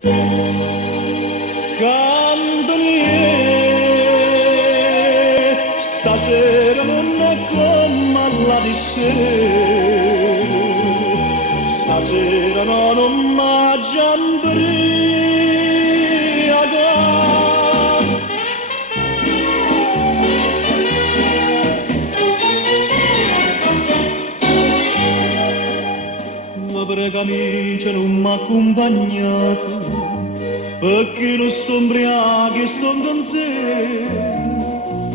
Cantanie, stasera non è come alla di sera, stasera no, non mangia ubriaca. La pregamicia non m'ha accompagnato, perché non sto ubriaco e sto incansato,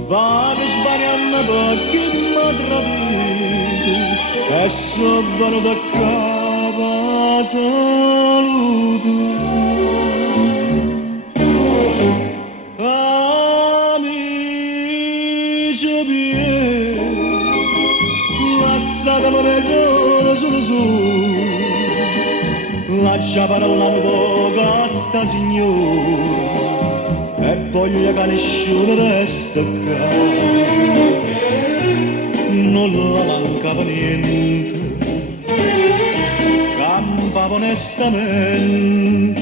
vado sbagliando perché mi travedo e so vano da capo saluto. Amici miei, lasciatemi mezz'ora solo, lascia parlare poco a sta signora e voglio che nessuno resta qua. Non la mancava niente, campava onestamente,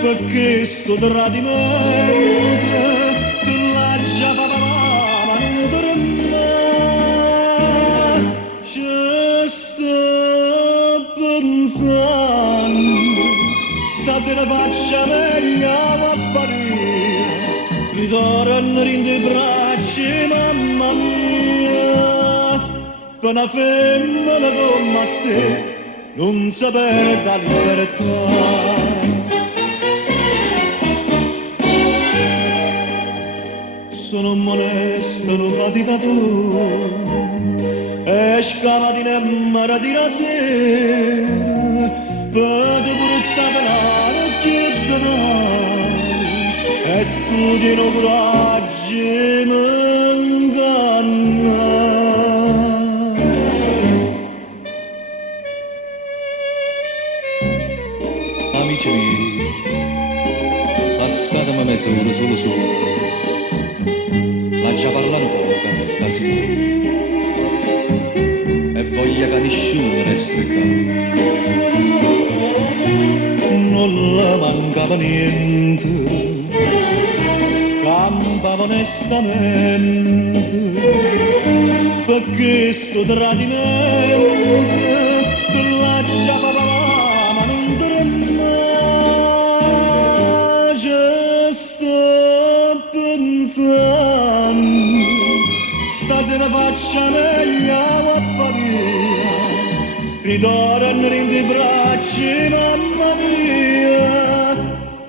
perché sto tradimento tu lasciava la mano per me. Ci sto pensando, stasera faccia meglio a parire, ritorno in dei bracci, mamma mia, per una femmina come a te non sapere da libertà. Sono molesto, non faticatore, e scamattina e marattina sera, per te buttare l'aria che denaro, e tu di no coraggio mi inganna. Amici miei, passatemi mezz'ora solo, lascia parlare poco stasera e voglia che nessuno resti qua. Non le mancava niente, campava onestamente, perché sto tradimento tu lasciava la mano per me. Ci sto pensando, stasera faccia meglio a parire, ritorno in dei bracci, mamma mia,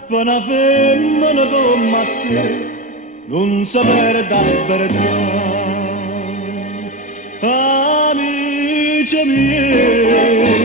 per una femmina come a te non sapere da libertà. Amici miei,